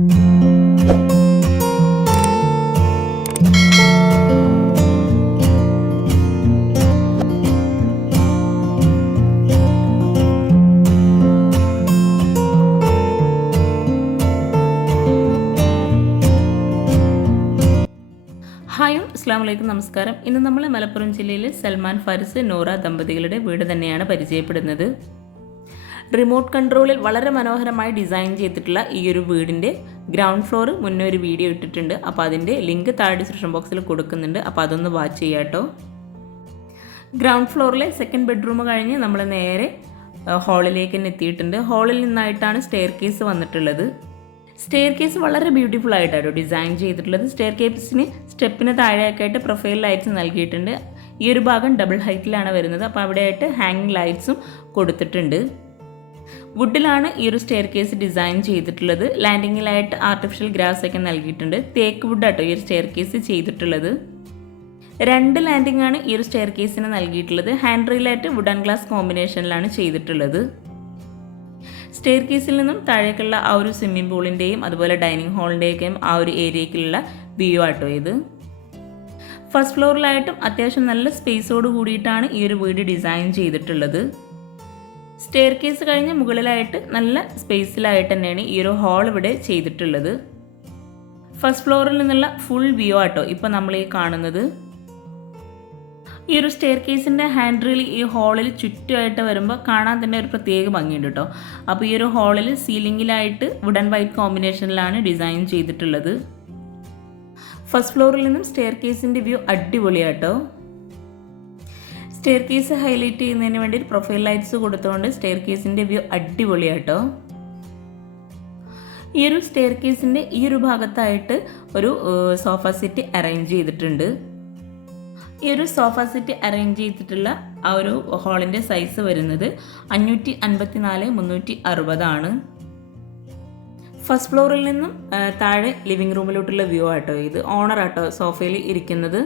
Hi അസ്സാം വലൈക്കും നമസ്കാരം. ഇന്ന് നമ്മൾ മലപ്പുറം ജില്ലയിലെ സൽമാൻ ഫാരിസ് നോറ ദമ്പതികളുടെ വീട് തന്നെയാണ് പരിചയപ്പെടുന്നത്. റിമോട്ട് കൺട്രോളിൽ വളരെ മനോഹരമായി ഡിസൈൻ ചെയ്തിട്ടുള്ള ഈ ഒരു വീടിൻ്റെ ഗ്രൗണ്ട് ഫ്ലോർ മുന്നേ ഒരു വീഡിയോ ഇട്ടിട്ടുണ്ട്. അപ്പോൾ അതിൻ്റെ ലിങ്ക് താഴെ ഡിസ്ക്രിപ്ഷൻ ബോക്സിൽ കൊടുക്കുന്നുണ്ട്. അപ്പോൾ അതൊന്ന് വാച്ച് ചെയ്യാം കേട്ടോ. ഗ്രൗണ്ട് ഫ്ലോറിലെ സെക്കൻഡ് ബെഡ്റൂം കഴിഞ്ഞ് നമ്മൾ നേരെ ഹാളിലേക്ക് തന്നെ എത്തിയിട്ടുണ്ട്. ഹാളിൽ നിന്നായിട്ടാണ് സ്റ്റെയർ കേസ് വന്നിട്ടുള്ളത്. സ്റ്റെയർ കേസ് വളരെ ബ്യൂട്ടിഫുൾ ആയിട്ടാണ് ഡിസൈൻ ചെയ്തിട്ടുള്ളത്. സ്റ്റെയർ കേസിന് സ്റ്റെപ്പിന് താഴെയൊക്കെയായിട്ട് പ്രൊഫൈൽ ലൈറ്റ്സ് നൽകിയിട്ടുണ്ട്. ഈ ഒരു ഭാഗം ഡബിൾ ഹൈറ്റിലാണ് വരുന്നത്. അപ്പോൾ അവിടെയായിട്ട് ഹാങ്ങിങ് ലൈറ്റ്സും കൊടുത്തിട്ടുണ്ട്. വുഡിലാണ് ഈ ഒരു സ്റ്റെയർ കേസ് ഡിസൈൻ ചെയ്തിട്ടുള്ളത്. ലാൻഡിങ്ങിലായിട്ട് ആർട്ടിഫിഷ്യൽ ഗ്രാസ് ഒക്കെ നൽകിയിട്ടുണ്ട്. തേക്ക് വുഡാട്ടോ ഈ ഒരു സ്റ്റെയർ കേസ് ചെയ്തിട്ടുള്ളത്. 2 ലാൻഡിംഗ് ആണ് ഈ ഒരു സ്റ്റെയർ കേസിന് നൽകിയിട്ടുള്ളത്. ഹാൻഡ് റെയിലായിട്ട് വുഡ് ആൻഡ് ഗ്ലാസ് കോമ്പിനേഷനിലാണ് ചെയ്തിട്ടുള്ളത്. സ്റ്റെയർ കേസിൽ നിന്നും താഴേക്കുള്ള ആ ഒരു സ്വിമ്മിംഗ് പൂളിൻ്റെയും അതുപോലെ ഡൈനിങ് ഹാളിൻ്റെയൊക്കെയും ആ ഒരു ഏരിയയ്ക്കുള്ള വ്യൂ ആട്ടോ ഇത്. ഫസ്റ്റ് ഫ്ലോറിലായിട്ടും അത്യാവശ്യം നല്ല സ്പേസോട് കൂടിയിട്ടാണ് ഈ ഒരു വീട് ഡിസൈൻ ചെയ്തിട്ടുള്ളത്. സ്റ്റെയർ കേസ് കഴിഞ്ഞ് മുകളിലായിട്ട് നല്ല സ്പേസിലായിട്ട് തന്നെയാണ് ഈ ഒരു ഹാൾ ഇവിടെ ചെയ്തിട്ടുള്ളത്. ഫസ്റ്റ് ഫ്ലോറിൽ നിന്നുള്ള ഫുൾ വ്യൂ ആട്ടോ ഇപ്പോൾ നമ്മൾ ഈ കാണുന്നത്. ഈ ഒരു സ്റ്റെയർ കേസിൻ്റെ ഹാൻഡ് റെയിൽ ഈ ഹാളിൽ ചുറ്റുമായിട്ട് വരുമ്പോൾ കാണാൻ തന്നെ ഒരു പ്രത്യേക ഭംഗിയുണ്ട് കേട്ടോ. അപ്പോൾ ഈ ഒരു ഹാളിൽ സീലിംഗിലായിട്ട് വുഡ് ആൻഡ് വൈറ്റ് കോമ്പിനേഷനിലാണ് ഡിസൈൻ ചെയ്തിട്ടുള്ളത്. ഫസ്റ്റ് ഫ്ലോറിൽ നിന്നും സ്റ്റെയർ കേസിൻ്റെ വ്യൂ അടിപൊളിയാട്ടോ. സ്റ്റെയർ കേസ് ഹൈലൈറ്റ് ചെയ്യുന്നതിന് വേണ്ടി പ്രൊഫൈൽ ലൈറ്റ്സ് കൊടുത്തുകൊണ്ട് സ്റ്റെയർ കേസിൻ്റെ വ്യൂ അടിപൊളിയാട്ടോ. ഈ ഒരു സ്റ്റെയർ കേസിൻ്റെ ഈ ഒരു ഭാഗത്തായിട്ട് ഒരു സോഫ സെറ്റ് അറേഞ്ച് ചെയ്തിട്ടുണ്ട്. ഈ ഒരു സോഫ സെറ്റ് അറേഞ്ച് ചെയ്തിട്ടുള്ള ആ ഒരു ഹാളിൻ്റെ സൈസ് വരുന്നത് 554x360 ആണ്. ഫസ്റ്റ് ഫ്ലോറിൽ നിന്നും താഴെ ലിവിംഗ് റൂമിലോട്ടുള്ള വ്യൂ ആട്ടോ ഇത്. ഓണർ ആട്ടോ സോഫയിൽ ഇരിക്കുന്നത്.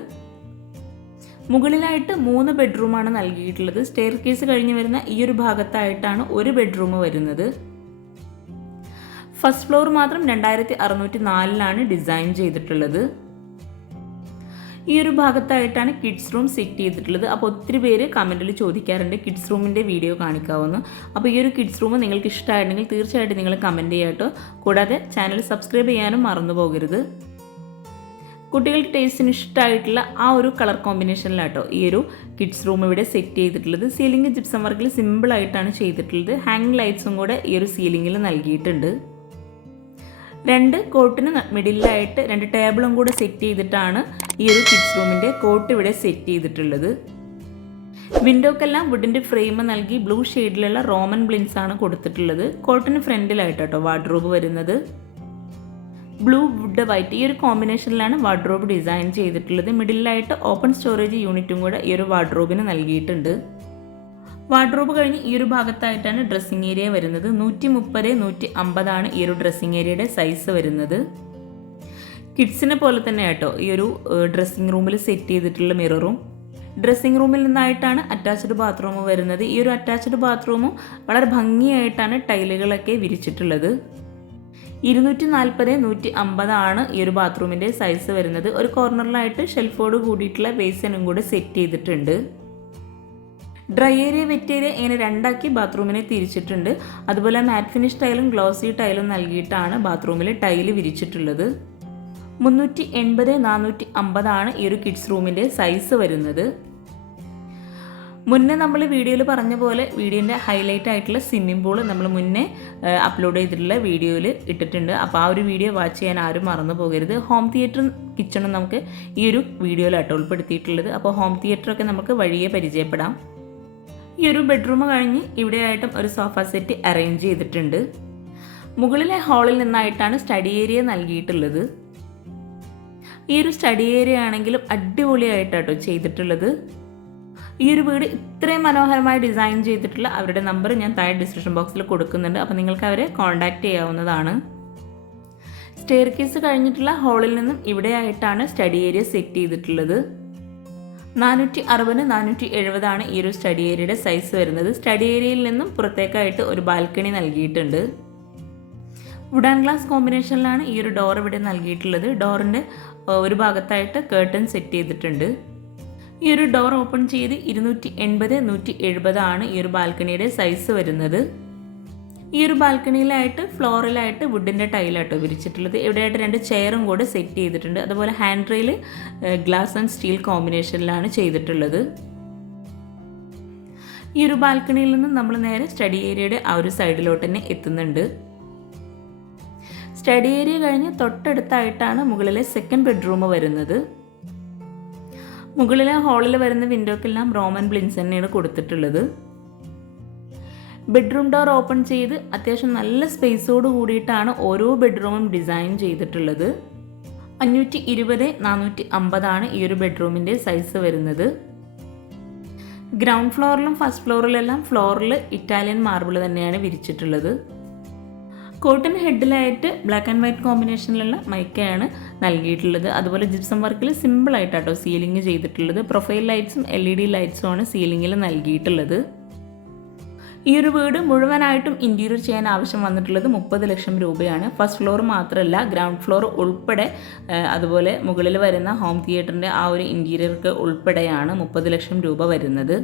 മുകളിലായിട്ട് 3 ബെഡ്റൂമാണ് നൽകിയിട്ടുള്ളത്. സ്റ്റെയർ കേസ് കഴിഞ്ഞ് വരുന്ന ഈ ഒരു ഭാഗത്തായിട്ടാണ് ഒരു ബെഡ്റൂം വരുന്നത്. ഫസ്റ്റ് ഫ്ലോർ മാത്രം 2604 ഡിസൈൻ ചെയ്തിട്ടുള്ളത്. ഈ ഒരു ഭാഗത്തായിട്ടാണ് കിഡ്സ് റൂം സെറ്റ് ചെയ്തിട്ടുള്ളത്. അപ്പോൾ ഒത്തിരി പേര് കമൻറ്റിൽ ചോദിക്കാറുണ്ട് കിഡ്സ് റൂമിൻ്റെ വീഡിയോ കാണിക്കാവുന്നു. അപ്പോൾ ഈ ഒരു കിഡ്സ് റൂം നിങ്ങൾക്ക് ഇഷ്ടമായിട്ടുണ്ടെങ്കിൽ തീർച്ചയായിട്ടും നിങ്ങൾ കമൻറ്റ് ചെയ്യാട്ടോ. കൂടാതെ ചാനൽ സബ്സ്ക്രൈബ് ചെയ്യാനും മറന്നു പോകരുത്. കുട്ടികളുടെ ടേസ്റ്റിന് ഇഷ്ടമായിട്ടുള്ള ആ ഒരു കളർ കോമ്പിനേഷനിലാട്ടോ ഈ ഒരു കിഡ്സ് റൂം ഇവിടെ സെറ്റ് ചെയ്തിട്ടുള്ളത്. സീലിംഗ് ജിപ്സം വർക്കിൽ സിമ്പിളായിട്ടാണ് ചെയ്തിട്ടുള്ളത്. ഹാങ്ങിങ് ലൈറ്റ്സും കൂടെ ഈ ഒരു സീലിംഗിൽ നൽകിയിട്ടുണ്ട്. 2 കോട്ടിന് മിഡിലായിട്ട് 2 ടേബിളും കൂടെ സെറ്റ് ചെയ്തിട്ടാണ് ഈ ഒരു കിഡ്സ് റൂമിൻ്റെ കോട്ട് ഇവിടെ സെറ്റ് ചെയ്തിട്ടുള്ളത്. വിൻഡോക്കെല്ലാം വുഡിൻ്റെ ഫ്രെയിം നൽകി ബ്ലൂ ഷെയ്ഡിലുള്ള റോമൻ ബ്ലിൻസ് ആണ് കൊടുത്തിട്ടുള്ളത്. കോട്ടിന് ഫ്രണ്ടിലായിട്ടോ വാർഡ്രോബ് വരുന്നത്. ബ്ലൂ വുഡ് വൈറ്റ് ഈ ഒരു കോമ്പിനേഷനിലാണ് വാർഡ്രോബ് ഡിസൈൻ ചെയ്തിട്ടുള്ളത്. മിഡിലായിട്ട് ഓപ്പൺ സ്റ്റോറേജ് യൂണിറ്റും കൂടെ ഈ ഒരു വാർഡ്രോബിന് നൽകിയിട്ടുണ്ട്. വാർഡ്രോബ് കഴിഞ്ഞ് ഈ ഒരു ഭാഗത്തായിട്ടാണ് ഡ്രസ്സിംഗ് ഏരിയ വരുന്നത്. 130x150 ആണ് ഈ ഒരു ഡ്രസ്സിംഗ് ഏരിയയുടെ സൈസ് വരുന്നത്. കിഡ്സിനെ പോലെ തന്നെ ആട്ടോ ഈ ഒരു ഡ്രസ്സിംഗ് റൂമിൽ സെറ്റ് ചെയ്തിട്ടുള്ള മിററും. ഡ്രസ്സിംഗ് റൂമിൽ നിന്നായിട്ടാണ് അറ്റാച്ച്ഡ് ബാത്റൂം വരുന്നത്. ഈ ഒരു അറ്റാച്ച്ഡ് ബാത്റൂമും വളരെ ഭംഗിയായിട്ടാണ് ടൈലുകളൊക്കെ വിരിച്ചിട്ടുള്ളത്. 240x150 ആണ് ഈ ഒരു ബാത്റൂമിൻ്റെ സൈസ് വരുന്നത്. ഒരു കോർണറിലായിട്ട് ഷെൽഫോട് കൂടിയിട്ടുള്ള ബേസിനും കൂടെ സെറ്റ് ചെയ്തിട്ടുണ്ട്. ഡ്രൈ ഏരിയ വെറ്റ് ഏരിയ ഇങ്ങനെ 2 ആക്കി ബാത്റൂമിനെ തിരിച്ചിട്ടുണ്ട്. അതുപോലെ മാറ്റ് ഫിനിഷ് ടൈലും ഗ്ലോസി ടൈലും നൽകിയിട്ടാണ് ബാത്റൂമിൽ ടൈല് വിരിച്ചിട്ടുള്ളത്. 380x450 ആണ് ഈ ഒരു കിഡ്സ് റൂമിൻ്റെ സൈസ് വരുന്നത്. മുന്നേ നമ്മൾ വീഡിയോയിൽ പറഞ്ഞ പോലെ വീഡിയോൻ്റെ ഹൈലൈറ്റ് ആയിട്ടുള്ള സ്വിമ്മിംഗ് പൂൾ നമ്മൾ മുന്നേ അപ്ലോഡ് ചെയ്തിട്ടുള്ള വീഡിയോയിൽ ഇട്ടിട്ടുണ്ട്. അപ്പോൾ ആ ഒരു വീഡിയോ വാച്ച് ചെയ്യാൻ ആരും മറന്നു പോകരുത്. ഹോം തിയേറ്ററും കിച്ചണും നമുക്ക് ഈ ഒരു വീഡിയോയിലാട്ടോ ഉൾപ്പെടുത്തിയിട്ടുള്ളത്. അപ്പോൾ ഹോം തിയേറ്ററൊക്കെ നമുക്ക് വഴിയെ പരിചയപ്പെടാം. ഈ ഒരു ബെഡ്റൂം കഴിഞ്ഞ് ഇവിടെയായിട്ടും ഒരു സോഫ സെറ്റ് അറേഞ്ച് ചെയ്തിട്ടുണ്ട്. മുകളിലെ ഹാളിൽ നിന്നായിട്ടാണ് സ്റ്റഡി ഏരിയ നൽകിയിട്ടുള്ളത്. ഈ ഒരു സ്റ്റഡി ഏരിയ ആണെങ്കിലും അടിപൊളിയായിട്ടാട്ടോ ചെയ്തിട്ടുള്ളത്. ഈ ഒരു വീട് ഇത്രയും മനോഹരമായി ഡിസൈൻ ചെയ്തിട്ടുള്ള അവരുടെ നമ്പർ ഞാൻ താഴെ ഡിസ്ക്രിപ്ഷൻ ബോക്സിൽ കൊടുക്കുന്നുണ്ട്. അപ്പോൾ നിങ്ങൾക്ക് അവരെ കോൺടാക്റ്റ് ചെയ്യാവുന്നതാണ്. സ്റ്റെയർ കേസ് കഴിഞ്ഞിട്ടുള്ള ഹാളിൽ നിന്നും ഇവിടെയായിട്ടാണ് സ്റ്റഡി ഏരിയ സെറ്റ് ചെയ്തിട്ടുള്ളത്. 460x470 ആണ് ഈ ഒരു സ്റ്റഡി ഏരിയയുടെ സൈസ് വരുന്നത്. സ്റ്റഡി ഏരിയയിൽ നിന്നും പുറത്തേക്കായിട്ട് ഒരു ബാൽക്കണി നൽകിയിട്ടുണ്ട്. വുഡ് ആൻഡ് ഗ്ലാസ് കോമ്പിനേഷനിലാണ് ഈ ഒരു ഡോർ ഇവിടെ നൽകിയിട്ടുള്ളത്. ഡോറിൻ്റെ ഒരു ഭാഗത്തായിട്ട് കേർട്ടൻ സെറ്റ് ചെയ്തിട്ടുണ്ട്. ഈ ഒരു ഡോർ ഓപ്പൺ ചെയ്ത് 280-170 ആണ് ഈ ഒരു ബാൽക്കണിയുടെ സൈസ് വരുന്നത്. ഈ ഒരു ബാൽക്കണിയിലായിട്ട് ഫ്ലോറിലായിട്ട് വുഡിൻ്റെ ടൈലാട്ടോ വിരിച്ചിട്ടുള്ളത്. ഇവിടെയായിട്ട് 2 ചെയറും കൂടെ സെറ്റ് ചെയ്തിട്ടുണ്ട്. അതുപോലെ hand rail glass and steel കോമ്പിനേഷനിലാണ് ചെയ്തിട്ടുള്ളത്. ഈ ഒരു ബാൽക്കണിയിൽ നിന്ന് നമ്മൾ നേരെ സ്റ്റഡി ഏരിയയുടെ ആ ഒരു സൈഡിലോട്ട് തന്നെ എത്തുന്നുണ്ട്. സ്റ്റഡി ഏരിയ കഴിഞ്ഞ് തൊട്ടടുത്തായിട്ടാണ് മുകളിലെ സെക്കൻഡ് ബെഡ്റൂം വരുന്നത്. മുകളിലെ ഹാളിൽ വരുന്ന വിൻഡോക്കെല്ലാം റോമൻ ബ്ലിൻസ് തന്നെയാണ് കൊടുത്തിട്ടുള്ളത്. ബെഡ്റൂം ഡോർ ഓപ്പൺ ചെയ്ത് അത്യാവശ്യം നല്ല സ്പേസോട് കൂടിയിട്ടാണ് ഓരോ ബെഡ്റൂമും ഡിസൈൻ ചെയ്തിട്ടുള്ളത്. 520-450 ആണ് ഈ ഒരു ബെഡ്റൂമിൻ്റെ സൈസ് വരുന്നത്. ഗ്രൗണ്ട് ഫ്ലോറിലും ഫസ്റ്റ് ഫ്ലോറിലെല്ലാം ഫ്ലോറിൽ ഇറ്റാലിയൻ മാർബിൾ തന്നെയാണ് വിരിച്ചിട്ടുള്ളത്. കോട്ടൺ ഹെഡിലായിട്ട് ബ്ലാക്ക് ആൻഡ് വൈറ്റ് കോമ്പിനേഷനിലുള്ള മൈക്കയാണ് നൽകിയിട്ടുള്ളത്. അതുപോലെ ജിപ്സം വർക്കിൽ സിമ്പിളായിട്ടാട്ടോ സീലിംഗ് ചെയ്തിട്ടുള്ളത്. പ്രൊഫൈൽ ലൈറ്റ്സും LED ലൈറ്റ്സും ആണ് സീലിംഗിൽ നൽകിയിട്ടുള്ളത്. ഈ ഒരു വീട് മുഴുവനായിട്ടും ഇൻറ്റീരിയർ ചെയ്യാൻ ആവശ്യം വന്നിട്ടുള്ളത് 30 ലക്ഷം രൂപയാണ്. ഫസ്റ്റ് ഫ്ലോർ മാത്രമല്ല, ഗ്രൗണ്ട് ഫ്ലോർ ഉൾപ്പെടെ, അതുപോലെ മുകളിൽ വരുന്ന ഹോം തിയേറ്ററിൻ്റെ ആ ഒരു ഇൻറ്റീരിയർക്ക് ഉൾപ്പെടെയാണ് 30 ലക്ഷം രൂപ വരുന്നത്.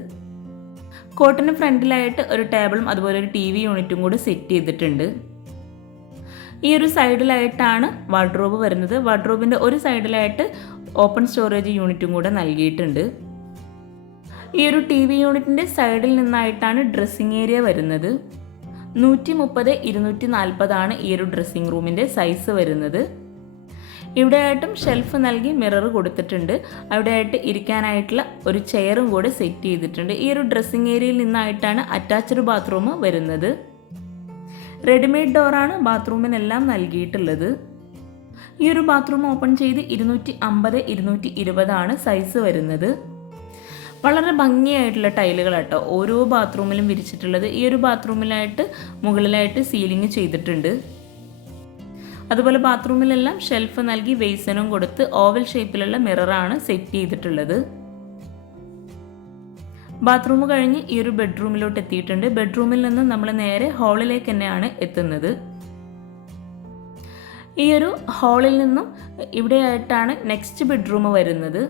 കോട്ടിന് ഫ്രണ്ടിലായിട്ട് ഒരു ടേബിളും അതുപോലെ ഒരു TV യൂണിറ്റും കൂടി സെറ്റ് ചെയ്തിട്ടുണ്ട്. ഈ ഒരു സൈഡിലായിട്ടാണ് വാർഡ്രോബ് വരുന്നത്. വാർഡ്രോബിൻ്റെ ഒരു സൈഡിലായിട്ട് ഓപ്പൺ സ്റ്റോറേജ് യൂണിറ്റും കൂടെ നൽകിയിട്ടുണ്ട്. ഈ ഒരു TV യൂണിറ്റിൻ്റെ സൈഡിൽ നിന്നായിട്ടാണ് ഡ്രസ്സിങ് ഏരിയ വരുന്നത്. 130-240 ആണ് ഈ ഒരു ഡ്രസ്സിങ് റൂമിൻ്റെ സൈസ് വരുന്നത്. ഇവിടെയായിട്ടും ഷെൽഫ് നൽകി മിറർ കൊടുത്തിട്ടുണ്ട്. അവിടെയായിട്ട് ഇരിക്കാനായിട്ടുള്ള ഒരു ചെയറും കൂടെ സെറ്റ് ചെയ്തിട്ടുണ്ട്. ഈ ഒരു ഡ്രസ്സിങ് ഏരിയയിൽ നിന്നായിട്ടാണ് അറ്റാച്ച്ഡ് ബാത്റൂം വരുന്നത്. റെഡിമെയ്ഡ് ഡോറാണ് ബാത്റൂമിനെല്ലാം നൽകിയിട്ടുള്ളത്. ഈ ഒരു ബാത്റൂം ഓപ്പൺ ചെയ്ത് 250-220 ആണ് സൈസ് വരുന്നത്. വളരെ ഭംഗിയായിട്ടുള്ള ടൈലുകളാട്ടോ ഓരോ ബാത്റൂമിലും വിരിച്ചിട്ടുള്ളത്. ഈ ഒരു ബാത്റൂമിലായിട്ട് മുകളിലായിട്ട് സീലിംഗ് ചെയ്തിട്ടുണ്ട്. അതുപോലെ ബാത്റൂമിലെല്ലാം ഷെൽഫ് നൽകി വെയ്സനും കൊടുത്ത് ഓവൽ ഷേപ്പിലുള്ള മിററാണ് സെറ്റ് ചെയ്തിട്ടുള്ളത്. ബാത്റൂം കഴിഞ്ഞ് ഈ ഒരു ബെഡ്റൂമിലോട്ട് എത്തിയിട്ടുണ്ട്. ബെഡ്റൂമിൽ നിന്ന് നമ്മൾ നേരെ ഹാളിലേക്ക് തന്നെയാണ് എത്തുന്നത്. ഈ ഒരു ഹാളിൽ നിന്നും ഇവിടെയായിട്ടാണ് നെക്സ്റ്റ് ബെഡ്റൂം വരുന്നത്.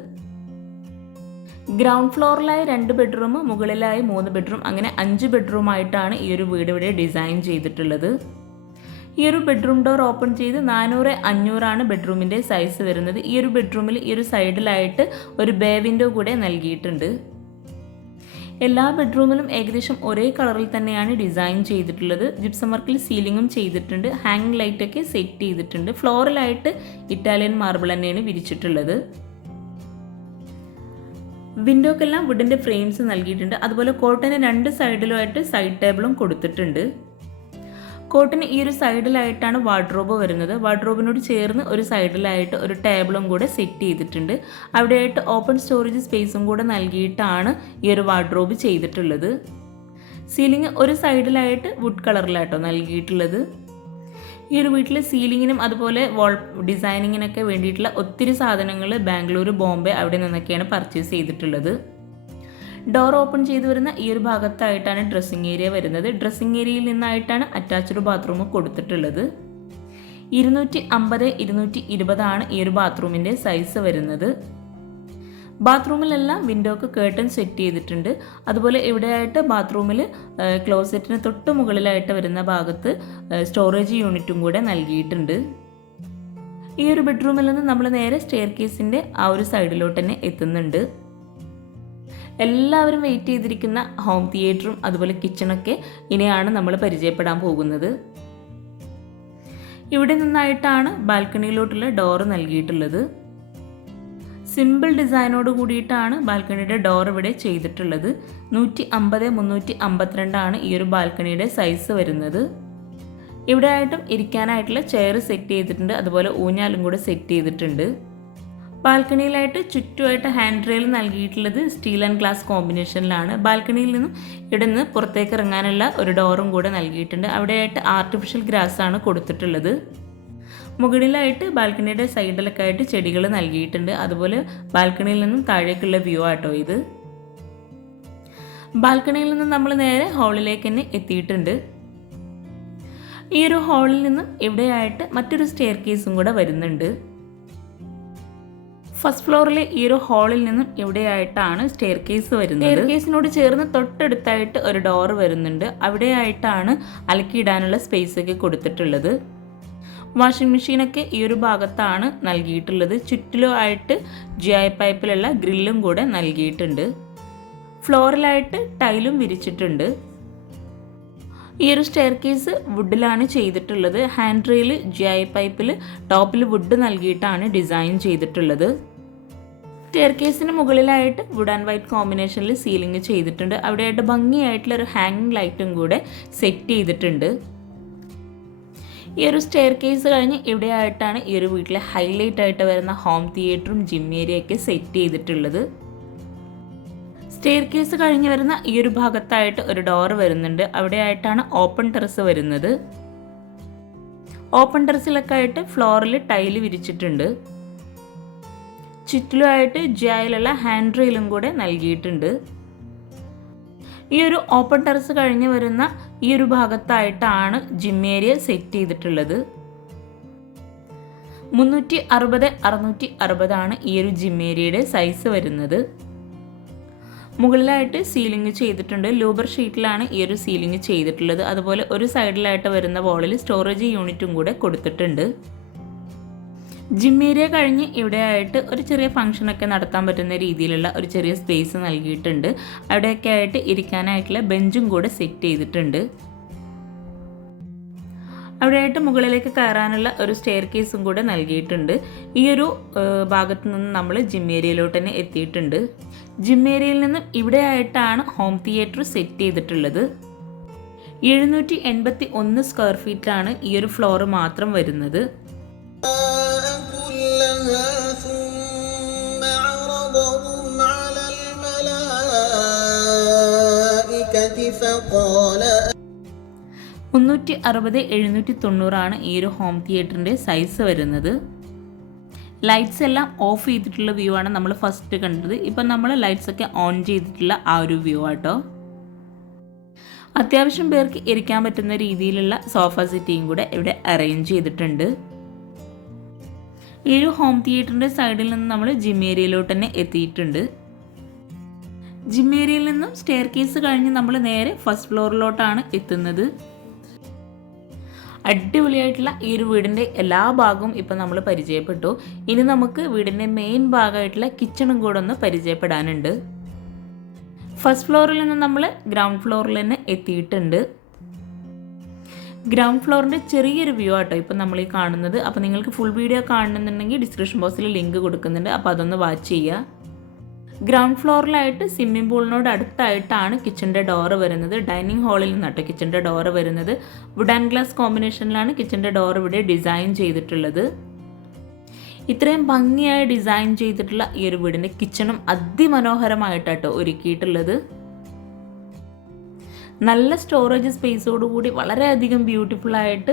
ഗ്രൗണ്ട് ഫ്ലോറിലായി 2 ബെഡ്റൂം, മുകളിലായി 3 ബെഡ്റൂം, അങ്ങനെ 5 ബെഡ്റൂം ആയിട്ടാണ് ഈ ഒരു വീട് ഇവിടെ ഡിസൈൻ ചെയ്തിട്ടുള്ളത്. ഈ ഒരു ബെഡ്റൂം ഡോർ ഓപ്പൺ ചെയ്ത് 400-500 ആണ് ബെഡ്റൂമിൻ്റെ സൈസ് വരുന്നത്. ഈ ഒരു ബെഡ്റൂമിൽ ഈ ഒരു സൈഡിലായിട്ട് ഒരു ബേ വിൻഡോ കൂടെ നൽകിയിട്ടുണ്ട്. എല്ലാ ബെഡ്റൂമിലും ഏകദേശം ഒരേ കളറിൽ തന്നെയാണ് ഡിസൈൻ ചെയ്തിട്ടുള്ളത്. ജിപ്സം വർക്കിൽ സീലിംഗും ചെയ്തിട്ടുണ്ട്. ഹാങ്ങിങ് ലൈറ്റൊക്കെ സെറ്റ് ചെയ്തിട്ടുണ്ട്. ഫ്ലോറിലായിട്ട് ഇറ്റാലിയൻ മാർബിൾ തന്നെയാണ് വിരിച്ചിട്ടുള്ളത്. വിൻഡോക്കെല്ലാം വുഡിൻ്റെ ഫ്രെയിംസ് നൽകിയിട്ടുണ്ട്. അതുപോലെ കോട്ടന് 2 സൈഡിലുമായിട്ട് സൈഡ് ടേബിളും കൊടുത്തിട്ടുണ്ട്. കോട്ടിന് ഈ ഒരു സൈഡിലായിട്ടാണ് വാർഡ്രോബ് വരുന്നത്. വാർഡ്രോബിനോട് ചേർന്ന് ഒരു സൈഡിലായിട്ട് ഒരു ടേബിളും കൂടെ സെറ്റ് ചെയ്തിട്ടുണ്ട്. അവിടെയായിട്ട് ഓപ്പൺ സ്റ്റോറേജ് സ്പേസും കൂടെ നൽകിയിട്ടാണ് ഈ ഒരു വാർഡ്രോബ് ചെയ്തിട്ടുള്ളത്. സീലിംഗ് ഒരു സൈഡിലായിട്ട് വുഡ് കളറിലാട്ടോ നൽകിയിട്ടുള്ളത്. ഈ ഒരു വീട്ടിൽ സീലിങ്ങിനും അതുപോലെ വാൾ ഡിസൈനിങ്ങിനൊക്കെ വേണ്ടിയിട്ടുള്ള ഒത്തിരി സാധനങ്ങൾ ബാംഗ്ലൂർ, ബോംബെ അവിടെ നിന്നൊക്കെയാണ് പർച്ചേസ് ചെയ്തിട്ടുള്ളത്. ഡോർ ഓപ്പൺ ചെയ്ത് വരുന്ന ഈ ഒരു ഭാഗത്തായിട്ടാണ് ഡ്രസ്സിങ് ഏരിയ വരുന്നത്. ഡ്രസ്സിങ് ഏരിയയിൽ നിന്നായിട്ടാണ് അറ്റാച്ച്ഡ് ബാത്റൂം കൊടുത്തിട്ടുള്ളത്. 250-220 ആണ് ഈ ഒരു ബാത്റൂമിൻ്റെ സൈസ് വരുന്നത്. ബാത്റൂമിലെല്ലാം വിൻഡോക്ക് കേർട്ടൻ സെറ്റ് ചെയ്തിട്ടുണ്ട്. അതുപോലെ ഇവിടെയായിട്ട് ബാത്റൂമിൽ ക്ലോസറ്റിന് തൊട്ട് മുകളിലായിട്ട് വരുന്ന ഭാഗത്ത് സ്റ്റോറേജ് യൂണിറ്റും കൂടെ നൽകിയിട്ടുണ്ട്. ഈ ഒരു ബെഡ്റൂമിൽ നിന്ന് നമ്മൾ നേരെ സ്റ്റെയർ കേസിൻ്റെ ആ ഒരു സൈഡിലോട്ട് തന്നെ എത്തുന്നുണ്ട്. എല്ലാവരും വെയിറ്റ് ചെയ്തിരിക്കുന്ന ഹോം തിയേറ്ററും അതുപോലെ കിച്ചണൊക്കെ ഇനിയാണ് നമ്മൾ പരിചയപ്പെടാൻ പോകുന്നത്. ഇവിടെ നിന്നായിട്ടാണ് ബാൽക്കണിയിലോട്ടുള്ള ഡോറ് നൽകിയിട്ടുള്ളത്. സിമ്പിൾ ഡിസൈനോട് കൂടിയിട്ടാണ് ബാൽക്കണിയുടെ ഡോർ ഇവിടെ ചെയ്തിട്ടുള്ളത്. 150-352 ആണ് ഈ ഒരു ബാൽക്കണിയുടെ സൈസ് വരുന്നത്. ഇവിടെ ആയിട്ടും ഇരിക്കാനായിട്ടുള്ള ചെയർ സെറ്റ് ചെയ്തിട്ടുണ്ട്. അതുപോലെ ഊഞ്ഞാലും കൂടെ സെറ്റ് ചെയ്തിട്ടുണ്ട്. ബാൽക്കണിയിലായിട്ട് ചുറ്റുമായിട്ട് ഹാൻഡ് റെയിൽ നൽകിയിട്ടുള്ളത് സ്റ്റീൽ ആൻഡ് ഗ്ലാസ് കോമ്പിനേഷനിലാണ്. ബാൽക്കണിയിൽ നിന്നും ഇവിടെ നിന്ന് പുറത്തേക്ക് ഇറങ്ങാനുള്ള ഒരു ഡോറും കൂടെ നൽകിയിട്ടുണ്ട്. അവിടെയായിട്ട് ആർട്ടിഫിഷ്യൽ ഗ്രാസ് ആണ് കൊടുത്തിട്ടുള്ളത്. മുകളിലായിട്ട് ബാൽക്കണിയുടെ സൈഡിലൊക്കെ ആയിട്ട് ചെടികൾ നൽകിയിട്ടുണ്ട്. അതുപോലെ ബാൽക്കണിയിൽ നിന്നും താഴേക്കുള്ള വ്യൂ ആട്ടോ ഇത്. ബാൽക്കണിയിൽ നിന്നും നമ്മൾ നേരെ ഹാളിലേക്ക് തന്നെ എത്തിയിട്ടുണ്ട്. ഈ ഒരു ഹാളിൽ നിന്നും ഇവിടെയായിട്ട് മറ്റൊരു സ്റ്റെയർ കേസും കൂടെ വരുന്നുണ്ട്. ഫസ്റ്റ് ഫ്ലോറിലെ ഈ ഒരു ഹാളിൽ നിന്നും ഇവിടെയായിട്ടാണ് സ്റ്റെയർ കേസ് വരുന്നത്. സ്റ്റെയർ കേസിനോട് ചേർന്ന് തൊട്ടടുത്തായിട്ട് ഒരു ഡോർ വരുന്നുണ്ട്. അവിടെയായിട്ടാണ് അലക്കിയിടാനുള്ള സ്പേസ് ഒക്കെ കൊടുത്തിട്ടുള്ളത്. വാഷിംഗ് മെഷീനൊക്കെ ഈ ഒരു ഭാഗത്താണ് നൽകിയിട്ടുള്ളത്. ചുറ്റിലും ആയിട്ട് GI പൈപ്പിലുള്ള ഗ്രില്ലും കൂടെ നൽകിയിട്ടുണ്ട്. ഫ്ലോറിലായിട്ട് ടൈലും വിരിച്ചിട്ടുണ്ട്. ഈ ഒരു സ്റ്റെയർ കേസ് വുഡിലാണ് ചെയ്തിട്ടുള്ളത്. ഹാൻഡ് റെയിൽ GI പൈപ്പിൽ ടോപ്പിൽ വുഡ് നൽകിയിട്ടാണ് ഡിസൈൻ ചെയ്തിട്ടുള്ളത്. സ്റ്റെയർ കേസിന് മുകളിലായിട്ട് വുഡ് ആൻഡ് വൈറ്റ് കോമ്പിനേഷനിൽ സീലിംഗ് ചെയ്തിട്ടുണ്ട്. അവിടെയായിട്ട് ഭംഗിയായിട്ടുള്ള ഒരു ഹാങ്ങിങ് ലൈറ്റും കൂടെ സെറ്റ് ചെയ്തിട്ടുണ്ട്. ഈ ഒരു സ്റ്റെയർ കേസ് കഴിഞ്ഞ് ഇവിടെയായിട്ടാണ് ഈ ഒരു വീട്ടിലെ ഹൈലൈറ്റ് ആയിട്ട് വരുന്ന ഹോം തിയേറ്ററും ജിം ഏരിയയൊക്കെ സെറ്റ് ചെയ്തിട്ടുള്ളത്. സ്റ്റെയർ കേസ് കഴിഞ്ഞ് വരുന്ന ഈ ഒരു ഭാഗത്തായിട്ട് ഒരു ഡോർ വരുന്നുണ്ട്. അവിടെയായിട്ടാണ് ഓപ്പൺ ടെറസ് വരുന്നത്. ഓപ്പൺ ടെറസിലൊക്കെ ആയിട്ട് ഫ്ലോറിൽ ടൈല് വിരിച്ചിട്ടുണ്ട്. ചുറ്റിലുമായിട്ട് GIയിലുള്ള ഹാൻഡ് റെയിലും കൂടെ നൽകിയിട്ടുണ്ട്. ഈ ഒരു ഓപ്പൺ ടെറസ് കഴിഞ്ഞ് വരുന്ന ഈ ഒരു ഭാഗത്തായിട്ടാണ് ജിം ഏരിയ സെറ്റ് ചെയ്തിട്ടുള്ളത്. 360x660 ആണ് ഈ ഒരു ജിം ഏരിയയുടെ സൈസ് വരുന്നത്. മുകളിലായിട്ട് സീലിംഗ് ചെയ്തിട്ടുണ്ട്. ലൂബർ ഷീറ്റിലാണ് ഈ ഒരു സീലിംഗ് ചെയ്തിട്ടുള്ളത്. അതുപോലെ ഒരു സൈഡിലായിട്ട് വരുന്ന വോളിൽ സ്റ്റോറേജ് യൂണിറ്റും കൂടെ കൊടുത്തിട്ടുണ്ട്. ജിം ഏരിയ കഴിഞ്ഞ് ഇവിടെയായിട്ട് ഒരു ചെറിയ ഫംഗ്ഷനൊക്കെ നടത്താൻ പറ്റുന്ന രീതിയിലുള്ള ഒരു ചെറിയ സ്പേസ് നൽകിയിട്ടുണ്ട്. അവിടെയൊക്കെ ആയിട്ട് ഇരിക്കാനായിട്ടുള്ള ബെഞ്ചും കൂടെ സെറ്റ് ചെയ്തിട്ടുണ്ട്. അവിടെയായിട്ട് മുകളിലേക്ക് കയറാനുള്ള ഒരു സ്റ്റെയർ കേസും കൂടെ നൽകിയിട്ടുണ്ട്. ഈ ഒരു ഭാഗത്തു നിന്ന് നമ്മൾ ജിം ഏരിയയിലോട്ട് തന്നെ എത്തിയിട്ടുണ്ട്. ജിം ഏരിയയിൽ നിന്നും ഇവിടെയായിട്ടാണ് ഹോം തിയേറ്റർ സെറ്റ് ചെയ്തിട്ടുള്ളത്. 781 സ്ക്വയർ ഫീറ്റാണ് ഈ ഒരു ഫ്ലോർ മാത്രം വരുന്നത്. فقال 360x790 ഈ ഒരു ഹോം തിയേറ്ററിൻ്റെ സൈസ് വരുന്നത്. ലൈറ്റ്സ് എല്ലാം ഓഫ് ചെയ്തിട്ടുള്ള വ്യൂ ആണ് നമ്മൾ ഫസ്റ്റ് കണ്ടത്. ഇപ്പം നമ്മൾ ലൈറ്റ്സ് ഒക്കെ ഓൺ ചെയ്തിട്ടുള്ള ആ ഒരു വ്യൂ ആട്ടോ. അത്യാവശ്യം പേർക്ക് ഇരിക്കാൻ പറ്റുന്ന രീതിയിലുള്ള സോഫ സെറ്റിയും കൂടെ ഇവിടെ അറേഞ്ച് ചെയ്തിട്ടുണ്ട്. ഈ ഒരു ഹോം തിയേറ്ററിൻ്റെ സൈഡിൽ നിന്ന് നമ്മൾ ജിം ഏരിയയിലോട്ട് തന്നെ എത്തിയിട്ടുണ്ട്. ജിം ഏരിയയിൽ നിന്നും സ്റ്റെയർ കേസ് കഴിഞ്ഞ് നമ്മൾ നേരെ ഫസ്റ്റ് ഫ്ലോറിലോട്ടാണ് എത്തുന്നത്. അടിപൊളിയായിട്ടുള്ള ഈ ഒരു വീടിൻ്റെ എല്ലാ ഭാഗവും ഇപ്പം നമ്മൾ പരിചയപ്പെട്ടു. ഇനി നമുക്ക് വീടിൻ്റെ മെയിൻ ഭാഗമായിട്ടുള്ള കിച്ചണും കൂടെ ഒന്ന് പരിചയപ്പെടാനുണ്ട്. ഫസ്റ്റ് ഫ്ലോറിൽ നിന്ന് നമ്മൾ ഗ്രൗണ്ട് ഫ്ലോറിൽ തന്നെ എത്തിയിട്ടുണ്ട്. ഗ്രൗണ്ട് ഫ്ലോറിൻ്റെ ചെറിയൊരു വ്യൂ ആട്ടോ ഇപ്പം നമ്മൾ ഈ കാണുന്നത്. അപ്പോൾ നിങ്ങൾക്ക് ഫുൾ വീഡിയോ കാണുന്നുണ്ടെങ്കിൽ ഡിസ്ക്രിപ്ഷൻ ബോക്സിൽ ലിങ്ക് കൊടുക്കുന്നുണ്ട്. അപ്പോൾ അതൊന്ന് വാച്ച് ചെയ്യുക. ഗ്രൗണ്ട് ഫ്ലോറിലായിട്ട് സ്വിമ്മിംഗ് പൂളിനോട് അടുത്തായിട്ടാണ് കിച്ചൻ്റെ ഡോറ് വരുന്നത്. ഡൈനിങ് ഹാളിൽ നിന്നാട്ടോ കിച്ചൻ്റെ ഡോറ് വരുന്നത്. വുഡ് ആൻഡ് ഗ്ലാസ് കോമ്പിനേഷനിലാണ് കിച്ചൻ്റെ ഡോർ ഇവിടെ ഡിസൈൻ ചെയ്തിട്ടുള്ളത്. ഇത്രയും ഭംഗിയായി ഡിസൈൻ ചെയ്തിട്ടുള്ള ഈ ഒരു വീടിൻ്റെ കിച്ചണും അതിമനോഹരമായിട്ടാട്ടോ ഒരുക്കിയിട്ടുള്ളത്. നല്ല സ്റ്റോറേജ് സ്പേസോടുകൂടി വളരെയധികം ബ്യൂട്ടിഫുള്ളായിട്ട്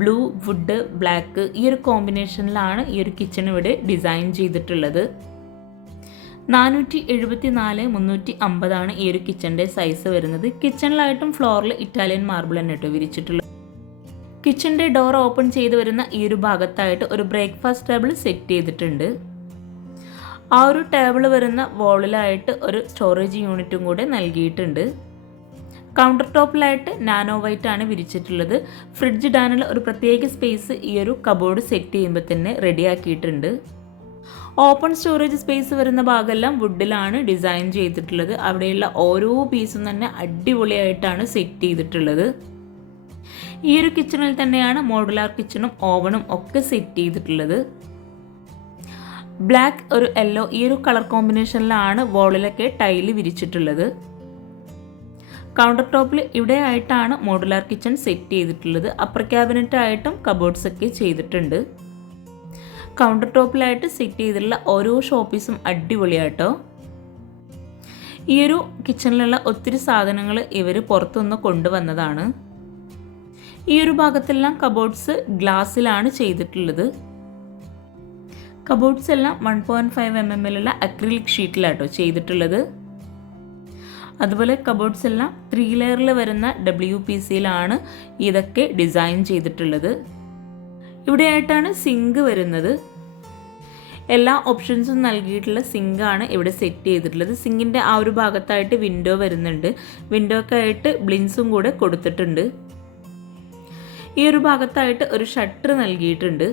ബ്ലൂ, വുഡ്, ബ്ലാക്ക് ഈ ഒരു കോമ്പിനേഷനിലാണ് ഈ ഒരു കിച്ചൺ ഇവിടെ ഡിസൈൻ ചെയ്തിട്ടുള്ളത്. 474x350 ഈ ഒരു കിച്ചൻ്റെ സൈസ് വരുന്നത്. കിച്ചണിലായിട്ടും ഫ്ലോറിൽ ഇറ്റാലിയൻ മാർബിൾ തന്നെ കേട്ടോ വിരിച്ചിട്ടുള്ളത്. കിച്ചൻ്റെ ഡോർ ഓപ്പൺ ചെയ്ത് വരുന്ന ഈ ഒരു ഭാഗത്തായിട്ട് ഒരു ബ്രേക്ക്ഫാസ്റ്റ് ടേബിൾ സെറ്റ് ചെയ്തിട്ടുണ്ട്. ആ ഒരു ടേബിൾ വരുന്ന വോളിലായിട്ട് ഒരു സ്റ്റോറേജ് യൂണിറ്റും കൂടെ നൽകിയിട്ടുണ്ട്. കൗണ്ടർ ടോപ്പിലായിട്ട് നാനോ വൈറ്റ് ആണ് വിരിച്ചിട്ടുള്ളത്. ഫ്രിഡ്ജ് ഇടാനുള്ള ഒരു പ്രത്യേക സ്പേസ് ഈ ഒരു കബോർഡ് സെറ്റ് ചെയ്യുമ്പോൾ തന്നെ റെഡിയാക്കിയിട്ടുണ്ട്. ഓപ്പൺ സ്റ്റോറേജ് സ്പേസ് വരുന്ന ഭാഗമെല്ലാം വുഡിലാണ് ഡിസൈൻ ചെയ്തിട്ടുള്ളത്. അവിടെയുള്ള ഓരോ പീസും തന്നെ അടിപൊളിയായിട്ടാണ് സെറ്റ് ചെയ്തിട്ടുള്ളത്. ഈ ഒരു കിച്ചണിൽ തന്നെയാണ് മോഡുലാർ കിച്ചണും ഓവണും ഒക്കെ സെറ്റ് ചെയ്തിട്ടുള്ളത്. ബ്ലാക്ക്, ഒരു യെല്ലോ ഈ ഒരു കളർ കോമ്പിനേഷനിലാണ് വോളിലൊക്കെ ടൈല് വിരിച്ചിട്ടുള്ളത്. കൗണ്ടർ ടോപ്പിൽ ഇവിടെ ആയിട്ടാണ് മോഡുലാർ കിച്ചൺ സെറ്റ് ചെയ്തിട്ടുള്ളത്. അപ്പർ ക്യാബിനറ്റ് ആയിട്ടും കബോർഡ്സ് ഒക്കെ ചെയ്തിട്ടുണ്ട്. കൗണ്ടർ ടോപ്പിലായിട്ട് സെറ്റ് ചെയ്തിട്ടുള്ള ഓരോ ഷോപ്പീസും അടിപൊളിയാട്ടോ. ഈ ഒരു കിച്ചണിലുള്ള ഒത്തിരി സാധനങ്ങൾ ഇവർ പുറത്തുനിന്ന് കൊണ്ടുവന്നതാണ്. ഈ ഒരു ഭാഗത്തെല്ലാം കബോർഡ്സ് ഗ്ലാസ്സിലാണ് ചെയ്തിട്ടുള്ളത്. കബോർഡ്സ് എല്ലാം 1.5 mm അക്രിലിക് ഷീറ്റിലാട്ടോ ചെയ്തിട്ടുള്ളത്. അതുപോലെ കബോർഡ്സ് എല്ലാം 3 ലെയറിൽ വരുന്ന WPCയിലാണ് ഇതൊക്കെ ഡിസൈൻ ചെയ്തിട്ടുള്ളത്. ഇവിടെയായിട്ടാണ് സിങ്ക് വരുന്നത്. എല്ലാ ഓപ്ഷൻസും നൽകിയിട്ടുള്ള സിങ്കാണ് ഇവിടെ സെറ്റ് ചെയ്തിട്ടുള്ളത്. സിങ്കിൻ്റെ ആ ഒരു ഭാഗത്തായിട്ട് വിൻഡോ വരുന്നുണ്ട്. വിൻഡോക്കായിട്ട് ബ്ലിൻസും കൂടെ കൊടുത്തിട്ടുണ്ട്. ഈ ഒരു ഭാഗത്തായിട്ട് ഒരു ഷട്ടർ നൽകിയിട്ടുണ്ട്.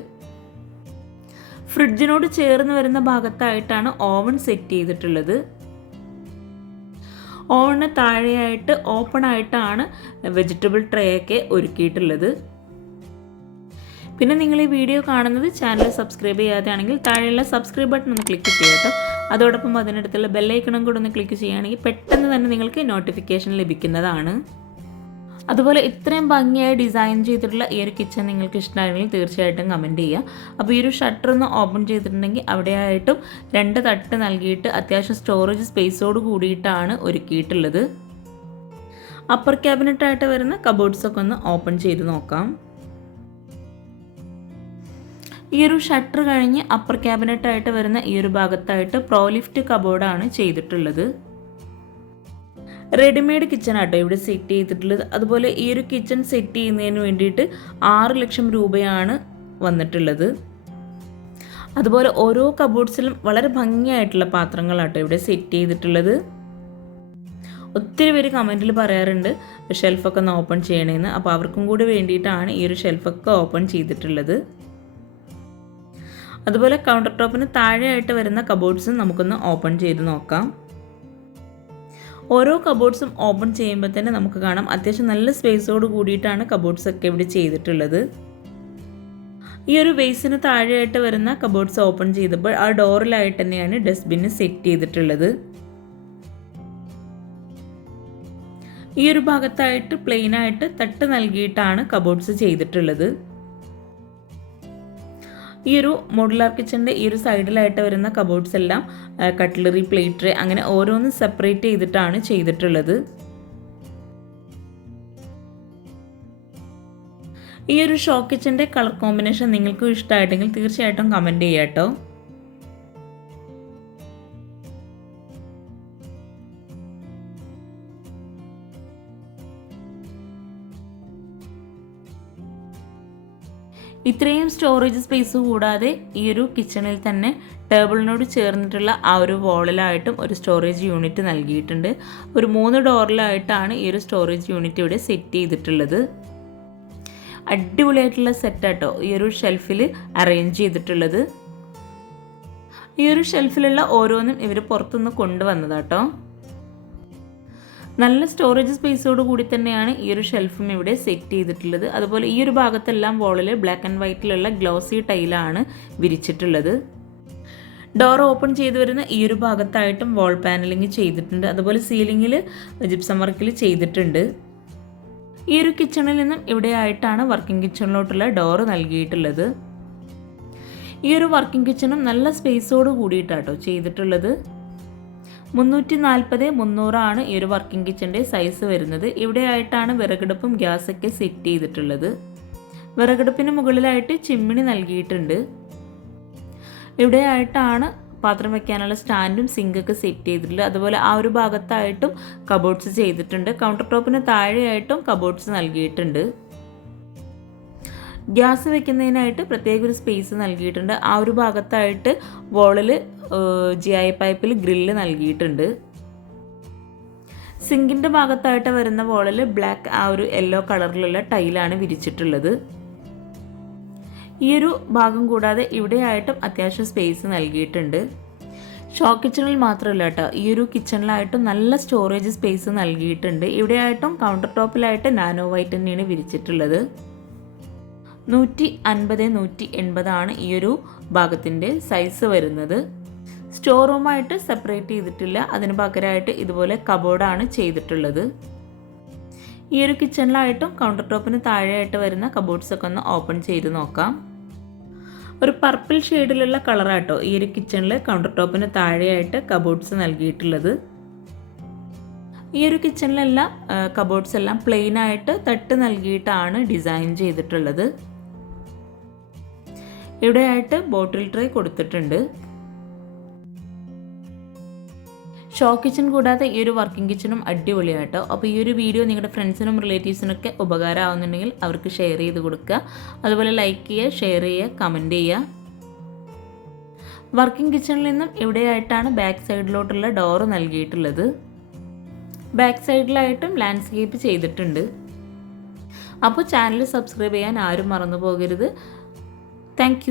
ഫ്രിഡ്ജിനോട് ചേർന്ന് വരുന്ന ഭാഗത്തായിട്ടാണ് ഓവൻ സെറ്റ് ചെയ്തിട്ടുള്ളത്. ഓവന് താഴെയായിട്ട് ഓപ്പൺ ആയിട്ടാണ് വെജിറ്റബിൾ ട്രേ ഒക്കെ ഒരുക്കിയിട്ടുള്ളത്. പിന്നെ നിങ്ങൾ ഈ വീഡിയോ കാണുന്നത് ചാനൽ സബ്സ്ക്രൈബ് ചെയ്യാതെയാണെങ്കിൽ താഴെയുള്ള സബ്സ്ക്രൈബ് ബട്ടൺ ഒന്ന് ക്ലിക്ക് ചെയ്യട്ടോ. അതോടൊപ്പം അതിനടുത്തുള്ള ബെല്ലൈക്കണും കൂടെ ഒന്ന് ക്ലിക്ക് ചെയ്യുകയാണെങ്കിൽ പെട്ടെന്ന് തന്നെ നിങ്ങൾക്ക് നോട്ടിഫിക്കേഷൻ ലഭിക്കുന്നതാണ്. അതുപോലെ ഇത്രയും ഭംഗിയായി ഡിസൈൻ ചെയ്തിട്ടുള്ള ഈ ഒരു കിച്ചൺ നിങ്ങൾക്ക് ഇഷ്ടമായെങ്കിൽ തീർച്ചയായിട്ടും കമൻറ്റ് ചെയ്യുക. അപ്പോൾ ഈ ഒരു ഷട്ടർ ഒന്ന് ഓപ്പൺ ചെയ്തിട്ടുണ്ടെങ്കിൽ അവിടെയായിട്ടും 2 തട്ട് നൽകിയിട്ട് അത്യാവശ്യം സ്റ്റോറേജ് സ്പേസോട് കൂടിയിട്ടാണ് ഒരുക്കിയിട്ടുള്ളത്. അപ്പർ ക്യാബിനറ്റായിട്ട് വരുന്ന കബോർഡ്സൊക്കെ ഒന്ന് ഓപ്പൺ ചെയ്ത് നോക്കാം. ഈ ഒരു ഷട്ടർ കഴിഞ്ഞ് അപ്പർ ക്യാബിനറ്റായിട്ട് വരുന്ന ഈ ഒരു ഭാഗത്തായിട്ട് പ്രോലിഫ്റ്റ് കബോർഡാണ് ചെയ്തിട്ടുള്ളത്. റെഡിമെയ്ഡ് കിച്ചൺ ആട്ടോ ഇവിടെ സെറ്റ് ചെയ്തിട്ടുള്ളത്. അതുപോലെ ഈ ഒരു കിച്ചൺ സെറ്റ് ചെയ്യുന്നതിന് വേണ്ടിയിട്ട് 6 ലക്ഷം രൂപയാണ് വന്നിട്ടുള്ളത്. അതുപോലെ ഓരോ കബോർഡ്സിലും വളരെ ഭംഗിയായിട്ടുള്ള പാത്രങ്ങളാട്ടോ ഇവിടെ സെറ്റ് ചെയ്തിട്ടുള്ളത്. ഒത്തിരി പേര് കമൻറ്റിൽ പറയാറുണ്ട് ഷെൽഫൊക്കെ ഒന്ന് ഓപ്പൺ ചെയ്യണമെന്ന്. അപ്പോൾ അവർക്കും കൂടി വേണ്ടിയിട്ടാണ് ഈ ഒരു ഷെൽഫൊക്കെ ഓപ്പൺ ചെയ്തിട്ടുള്ളത്. അതുപോലെ കൗണ്ടർ ടോപ്പിന് താഴെയായിട്ട് വരുന്ന കബോർഡ്സും നമുക്കൊന്ന് ഓപ്പൺ ചെയ്ത് നോക്കാം. ഓരോ കബോർഡ്സും ഓപ്പൺ ചെയ്യുമ്പോൾ തന്നെ നമുക്ക് കാണാം അത്യാവശ്യം നല്ല സ്പേസോട് കൂടിയിട്ടാണ് കബോർഡ്സൊക്കെ ഇവിടെ ചെയ്തിട്ടുള്ളത്. ഈ ഒരു ബേസിന് താഴെയായിട്ട് വരുന്ന കബോർഡ്സ് ഓപ്പൺ ചെയ്തപ്പോൾ ആ ഡോറിലായിട്ട് തന്നെയാണ് ഡസ്റ്റ്ബിന്ന് സെറ്റ് ചെയ്തിട്ടുള്ളത്. ഈ ഒരു ഭാഗത്തായിട്ട് പ്ലെയിനായിട്ട് തട്ട് നൽകിയിട്ടാണ് കബോർഡ്സ് ചെയ്തിട്ടുള്ളത്. ഈ ഒരു മോഡുലാർ കിച്ചണിൻ്റെ ഈ ഒരു സൈഡിലായിട്ട് വരുന്ന കബോർഡ്സ് എല്ലാം കട്ട്ലറി, പ്ലേറ്റ് ട്രേ അങ്ങനെ ഓരോന്നും സെപ്പറേറ്റ് ചെയ്തിട്ടാണ് ചെയ്തിട്ടുള്ളത്. ഈ ഒരു ഷോ കിച്ചണിൻ്റെ കളർ കോമ്പിനേഷൻ നിങ്ങൾക്കും ഇഷ്ടമായിട്ടെങ്കിൽ തീർച്ചയായിട്ടും കമൻറ്റ് ചെയ്യാം കേട്ടോ. ഇത്രയും സ്റ്റോറേജ് സ്പേസ് കൂടാതെ ഈ ഒരു കിച്ചണിൽ തന്നെ ടേബിളിനോട് ചേർന്നിട്ടുള്ള ആ ഒരു വാളിലായിട്ടും ഒരു സ്റ്റോറേജ് യൂണിറ്റ് നൽകിയിട്ടുണ്ട്. ഒരു 3 ഡോറിലായിട്ടാണ് ഈ ഒരു സ്റ്റോറേജ് യൂണിറ്റ് ഇവിടെ സെറ്റ് ചെയ്തിട്ടുള്ളത്. അടിപൊളിയായിട്ടുള്ള സെറ്റാട്ടോ ഈ ഒരു ഷെൽഫിൽ അറേഞ്ച് ചെയ്തിട്ടുള്ളത്. ഈ ഒരു ഷെൽഫിലുള്ള ഓരോന്നും ഇവർ പുറത്തുനിന്ന് കൊണ്ടുവന്നതാട്ടോ. നല്ല സ്റ്റോറേജ് സ്പേസോട് കൂടി തന്നെയാണ് ഈ ഒരു ഷെൽഫും ഇവിടെ സെറ്റ് ചെയ്തിട്ടുള്ളത്. അതുപോലെ ഈ ഒരു ഭാഗത്തെല്ലാം വോളിൽ ബ്ലാക്ക് ആൻഡ് വൈറ്റിലുള്ള ഗ്ലോസി ടൈലാണ് വിരിച്ചിട്ടുള്ളത്. ഡോർ ഓപ്പൺ ചെയ്ത് വരുന്ന ഈ ഒരു ഭാഗത്തായിട്ടും വാൾ പാനലിങ് ചെയ്തിട്ടുണ്ട്. അതുപോലെ സീലിങ്ങിൽ ജിപ്സം വർക്കിൽ ചെയ്തിട്ടുണ്ട്. ഈ ഒരു കിച്ചണിൽ നിന്നും ഇവിടെയായിട്ടാണ് വർക്കിംഗ് കിച്ചണിലോട്ടുള്ള ഡോർ നൽകിയിട്ടുള്ളത്. ഈ ഒരു വർക്കിംഗ് കിച്ചണും നല്ല സ്പേസോട് കൂടിയിട്ടാട്ടോ ചെയ്തിട്ടുള്ളത്. 340x300 ആണ് ഈ ഒരു വർക്കിംഗ് കിച്ചൻ്റെ സൈസ് വരുന്നത്. ഇവിടെയായിട്ടാണ് വിറകടുപ്പും ഗ്യാസൊക്കെ സെറ്റ് ചെയ്തിട്ടുള്ളത്. വിറകടുപ്പിന് മുകളിലായിട്ട് ചിമ്മിണി നൽകിയിട്ടുണ്ട്. ഇവിടെയായിട്ടാണ് പാത്രം വയ്ക്കാനുള്ള സ്റ്റാൻഡും സിങ്കൊക്കെ സെറ്റ് ചെയ്തിട്ടുള്ളത്. അതുപോലെ ആ ഒരു ഭാഗത്തായിട്ടും കബോർഡ്സ് ചെയ്തിട്ടുണ്ട്. കൗണ്ടർ ടോപ്പിന് താഴെയായിട്ടും കബോർഡ്സ് നൽകിയിട്ടുണ്ട്. ഗ്യാസ് വെക്കുന്നതിനായിട്ട് പ്രത്യേക ഒരു സ്പേസ് നൽകിയിട്ടുണ്ട്. ആ ഒരു ഭാഗത്തായിട്ട് വോളിൽ GI പൈപ്പിൽ ഗ്രില്ല് നൽകിയിട്ടുണ്ട്. സിങ്കിൻ്റെ ഭാഗത്തായിട്ട് വരുന്ന വോളിൽ ബ്ലാക്ക് ആ ഒരു യെല്ലോ കളറിലുള്ള ടൈലാണ് വിരിച്ചിട്ടുള്ളത്. ഈ ഒരു ഭാഗം കൂടാതെ ഇവിടെയായിട്ടും അത്യാവശ്യം സ്പേസ് നൽകിയിട്ടുണ്ട്. ഷോ കിച്ചണിൽ മാത്രമല്ല കേട്ടോ, ഈ ഒരു കിച്ചണിലായിട്ടും നല്ല സ്റ്റോറേജ് സ്പേസ് നൽകിയിട്ടുണ്ട്. ഇവിടെയായിട്ടും കൗണ്ടർ ടോപ്പിലായിട്ട് നാനോ വൈറ്റ് തന്നെയാണ് വിരിച്ചിട്ടുള്ളത്. 150x180 ആണ് ഈ ഒരു ഭാഗത്തിൻ്റെ സൈസ് വരുന്നത്. സ്റ്റോർ റൂമായിട്ട് സെപ്പറേറ്റ് ചെയ്തിട്ടില്ല. അതിന് പകരമായിട്ട് ഇതുപോലെ കബോർഡാണ് ചെയ്തിട്ടുള്ളത്. ഈ ഒരു കിച്ചണിലായിട്ടും കൗണ്ടർ ടോപ്പിന് താഴെയായിട്ട് വരുന്ന കബോർഡ്സൊക്കെ ഒന്ന് ഓപ്പൺ ചെയ്ത് നോക്കാം. ഒരു പർപ്പിൾ ഷെയ്ഡിലുള്ള കളറാട്ടോ ഈ ഒരു കിച്ചണിൽ കൗണ്ടർ ടോപ്പിന് താഴെയായിട്ട് കബോർഡ്സ് നൽകിയിട്ടുള്ളത്. ഈ ഒരു കിച്ചണിലെല്ലാം കബോർഡ്സ് എല്ലാം പ്ലെയിൻ ആയിട്ട് തട്ട് നൽകിയിട്ടാണ് ഡിസൈൻ ചെയ്തിട്ടുള്ളത്. ഇവിടെയായിട്ട് ബോട്ടിൽ ട്രേ കൊടുത്തിട്ടുണ്ട്. ഷോ കിച്ചൺ കൂടാതെ ഈ ഒരു വർക്കിംഗ് കിച്ചണും അടിപൊളിയാണ് കേട്ടോ. അപ്പോൾ ഈ ഒരു വീഡിയോ നിങ്ങളുടെ ഫ്രണ്ട്സിനും റിലേറ്റീവ്സിനൊക്കെ ഉപകാരമാവുന്നുണ്ടെങ്കിൽ അവർക്ക് ഷെയർ ചെയ്ത് കൊടുക്കുക. അതുപോലെ ലൈക്ക് ചെയ്യുക, ഷെയർ ചെയ്യുക, കമൻറ്റ് ചെയ്യുക. വർക്കിംഗ് കിച്ചണിൽ നിന്നും ഇവിടെയായിട്ടാണ് ബാക്ക് സൈഡിലോട്ടുള്ള ഡോറ് നൽകിയിട്ടുള്ളത്. ബാക്ക് സൈഡിലായിട്ടും ലാൻഡ്സ്കേപ്പ് ചെയ്തിട്ടുണ്ട്. അപ്പോൾ ചാനൽ സബ്സ്ക്രൈബ് ചെയ്യാൻ ആരും മറന്നു പോകരുത്. താങ്ക്